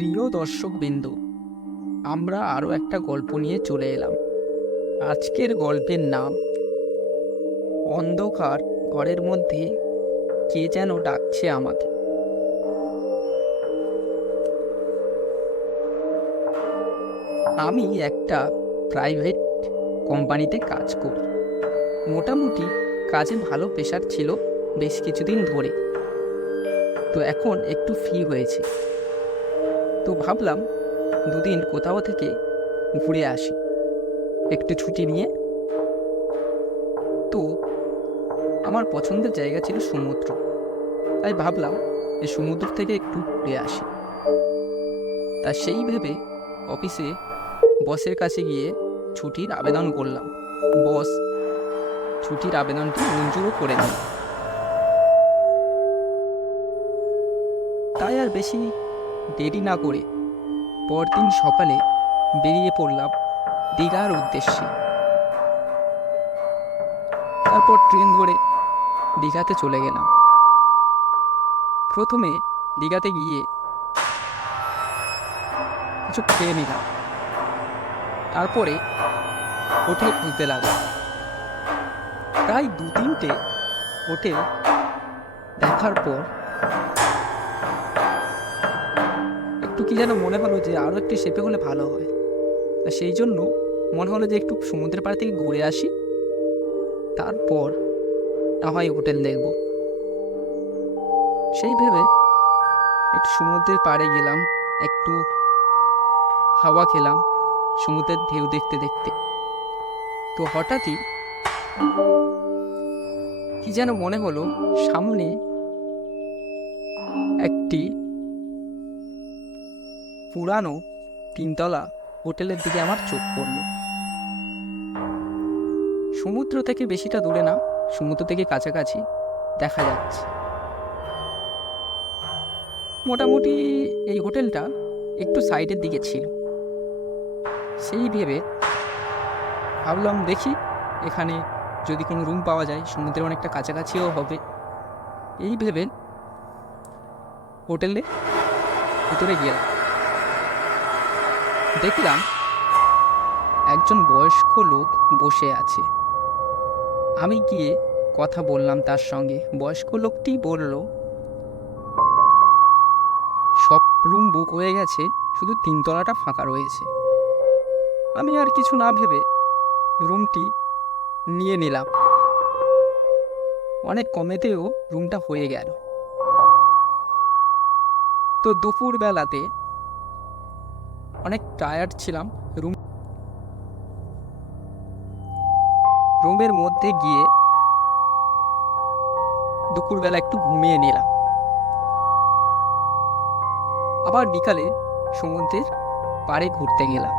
প্রিয় দর্শকবৃন্দ, আমরা আরও একটা গল্প নিয়ে চলে এলাম। আজকের গল্পের নাম অন্ধকার ঘরের মধ্যে কে যেন ডাকছে আমাকে। আমি একটা প্রাইভেট কোম্পানিতে কাজ করি। মোটামুটি কাজে ভালো প্রেশার ছিল বেশ কিছুদিন ধরে। তো এখন একটু ফ্রি হয়েছে, তো ভাবলাম দুদিন কোথাও থেকে ঘুরে আসি একটু ছুটি নিয়ে। তো আমার পছন্দের জায়গা ছিল সমুদ্র, তাই ভাবলাম যে সমুদ্র থেকে একটু ঘুরে আসি। তা সেই ভেবে অফিসে বসের কাছে গিয়ে ছুটির আবেদন করলাম। বস ছুটির আবেদনটি মঞ্জুরও করে নিল। তাই আর বেশি দেরি না করে পরদিন সকালে বেরিয়ে পড়লাম দীঘার উদ্দেশ্যে। তারপর ট্রেন ধরে দীঘাতে চলে গেলাম। প্রথমে দীঘাতে গিয়ে কিছু খেয়ে নিলাম, তারপরে হোটেল খুঁজতে লাগলাম। প্রায় 2-3টে হোটেল দেখার পর একটু কি যেন মনে হলো যে আরও একটু শেপে হলে ভালো হয়। তা সেই জন্য মনে হলো যে একটু সমুদ্রের পাড় থেকে ঘুরে আসি, তারপর না হয় হোটেল দেখব। সেই ভেবে একটু সমুদ্রের পাড়ে গেলাম, একটু হাওয়া খেলাম সমুদ্রের ঢেউ দেখতে দেখতে। তো হঠাৎই কি যেন মনে হলো সামনে একটি পুরানো 3তলা হোটেলের দিকে আমার চোখ পড়ল। সমুদ্র থেকে বেশিটা দূরে না, সমুদ্র থেকে কাছাকাছি দেখা যাচ্ছে। মোটামুটি এই হোটেলটা একটু সাইডের দিকে ছিল। সেই ভেবে ভাবলাম দেখি এখানে যদি কোনো রুম পাওয়া যায়, সমুদ্রের অনেকটা কাছাকাছিও হবে। এই ভেবে হোটেলে ভিতরে গেলাম। দেখলাম একজন বয়স্ক লোক বসে আছে। আমি গিয়ে কথা বললাম তার সঙ্গে। বয়স্ক লোকটি বলল সব রুম বুক হয়ে গেছে, শুধু 3তলাটা ফাঁকা রয়েছে। আমি আর কিছু না ভেবে রুমটি নিয়ে নিলাম। অনেক কমেতেও রুমটা হয়ে গেল। তো দুপুর বেলাতে অনেক টায়ার্ড ছিলাম, রুমের মধ্যে গিয়ে দুপুরবেলা একটু ঘুমিয়ে নিলাম। আবার বিকালে সমুদ্রের পাড়ে ঘুরতে গেলাম।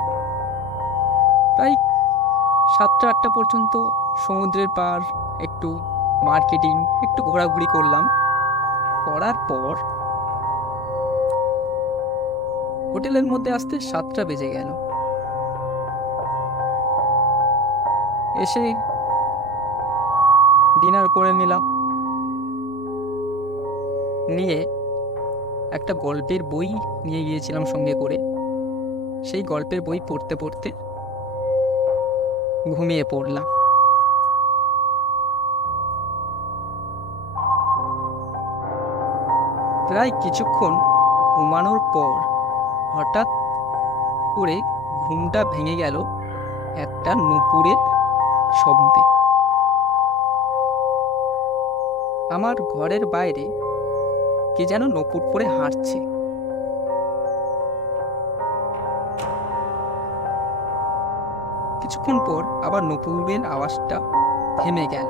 প্রায় 7টা-8টা পর্যন্ত সমুদ্রের পাড়, একটু মার্কেটিং, একটু ঘোরাঘুরি করলাম। করার পর হোটেলের মধ্যে আসতে 7টা বেজে গেল। এসে ডিনার করে নিলাম, নিয়ে একটা গল্পের বই নিয়ে গিয়েছিলাম সঙ্গে করে। সেই গল্পের বই পড়তে পড়তে ঘুমিয়ে পড়লাম। প্রায় কিছুক্ষণ ঘুমানোর পর হঠাৎ করে ঘুমটা ভেঙে গেল একটা নূপুরের শব্দে। আমার ঘরের বাইরে কে যেন নূপুর পরে হাঁটছে। কিছুক্ষণ পর আবার নূপুরের আওয়াজটা থেমে গেল।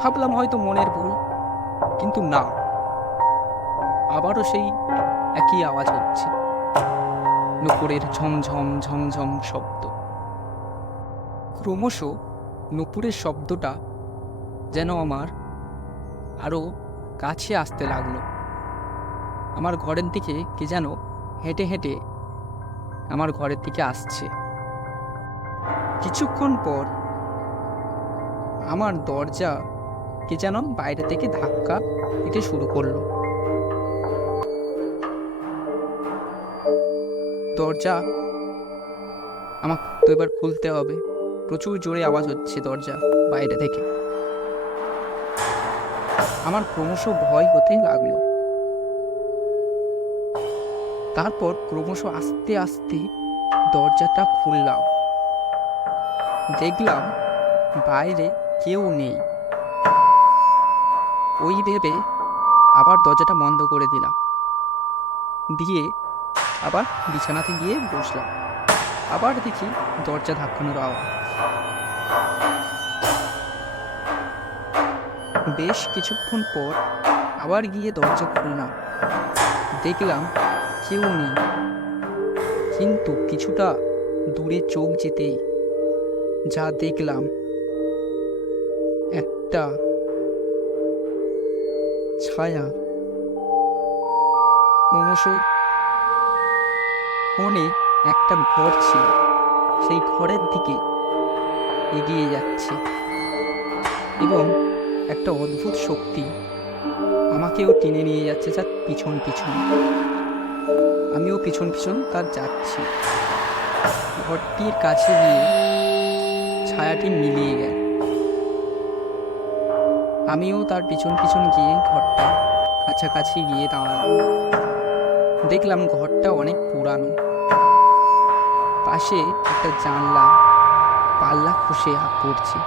ভাবলাম হয়তো মনের ভুল, কিন্তু না, আবারও সেই একই আওয়াজ হচ্ছে, নূপুরের ঝমঝম ঝমঝম শব্দ। ক্রমশ নূপুরের শব্দটা যেন আমার আরও কাছে আসতে লাগলো। আমার ঘরের দিকে কে যেন হেঁটে হেঁটে আমার ঘরের দিকে আসছে। কিছুক্ষণ পর আমার দরজা কে যেন বাইরে থেকে ধাক্কা দিতে শুরু করলো। দরজা আমাকে তো এবার খুলতে হবে। প্রচুর জোরে আওয়াজ হচ্ছে দরজা বাইরে থেকে। আমার ক্রমশ ভয় হতে লাগলো। তারপর ক্রমশ আস্তে আস্তে দরজাটা খুললাম। দেখলাম বাইরে কেউ নেই। ওই ভেবে আবার দরজাটা বন্ধ করে দিলাম, দিয়ে আবার বিছানাতে গিয়ে বসলাম। আবার দেখি দরজা ধাক্কানোর আওয়াজ। বেশ কিছুক্ষণ পর আবার গিয়ে দরজা খুললাম। দেখলাম কেউ নেই, কিন্তু কিছুটা দূরে চোখ যেতেই যা দেখলাম, একটা ছায়া ক্রমশ কোণে একটা ঘর ছিল, সেই ঘরের দিকে এগিয়ে যাচ্ছে এবং একটা অদ্ভুত শক্তি আমাকেও টেনে নিয়ে যাচ্ছে যার পিছন পিছন। আমিও পিছন পিছন তার যাচ্ছি। ঘরটির কাছে গিয়ে ছায়াটি মিলিয়ে গেল। আমিও তার পিছন পিছন গিয়ে ঘরটা কাছাকাছি গিয়ে দাঁড়ালাম। দেখলাম ঘরটা অনেক পুরানো। পাশে একটা জানলা পাল্লা খসে পড়ছে।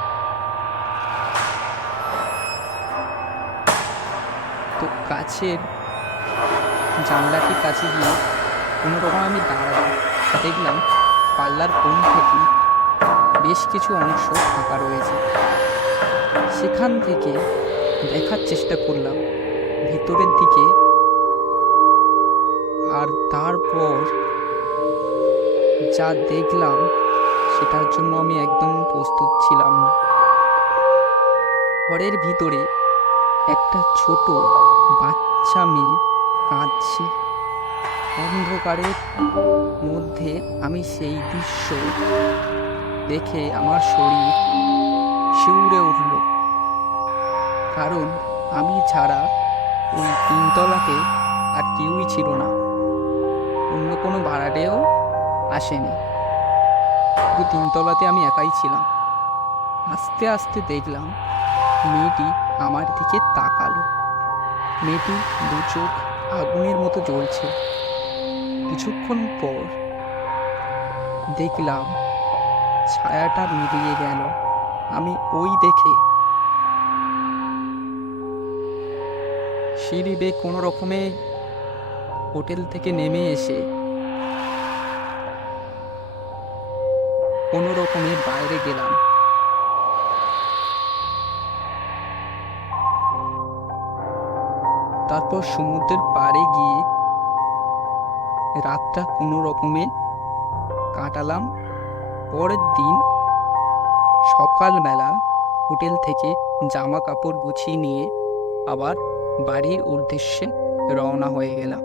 তো কাছের জানলাটির কাছে গিয়ে কোনো রকম আমি দাঁড়ালাম। দেখলাম পাল্লার কোণ থেকে বেশ কিছু অংশ ফাঁকা রয়েছে। সেখান থেকে দেখার চেষ্টা করলাম ভিতরের দিকে। আর তারপর যা দেখলাম সেটার জন্য আমি একদম প্রস্তুত ছিলাম না। ঘরের ভিতরে একটা ছোট বাচ্চা মেয়ে কাঁদছে। অন্ধকারের মধ্যে আমি সেই দৃশ্য দেখে আমার শরীর শিউরে উঠল, কারণ আমি ছাড়া ওই তিনতলাতে আর কেউই ছিল না। অন্য কোনো ভাড়াটেও আসেনি, শুধু তিনতলাতে আমি একাই ছিলাম। আস্তে আস্তে দেখলাম মেয়েটি আমার দিকে তাকালো। মেয়েটি দু চোখ আগুনের মতো জ্বলছে। কিছুক্ষণ পর দেখলাম ছায়াটা মিলিয়ে গেল। আমি ওই দেখে সিঁড়ি বেয়ে কোনো রকমে হোটেল থেকে নেমে এসে কোনো রকমে বাইরে গেলাম। তারপর সমুদ্রের পাড়ে গিয়ে রাতটা কোনো রকমে কাটালাম। পরের দিন সকালবেলা হোটেল থেকে জামা কাপড় গুছিয়ে নিয়ে আবার বাড়ির উদ্দেশ্যে রওনা হয়ে গেলাম।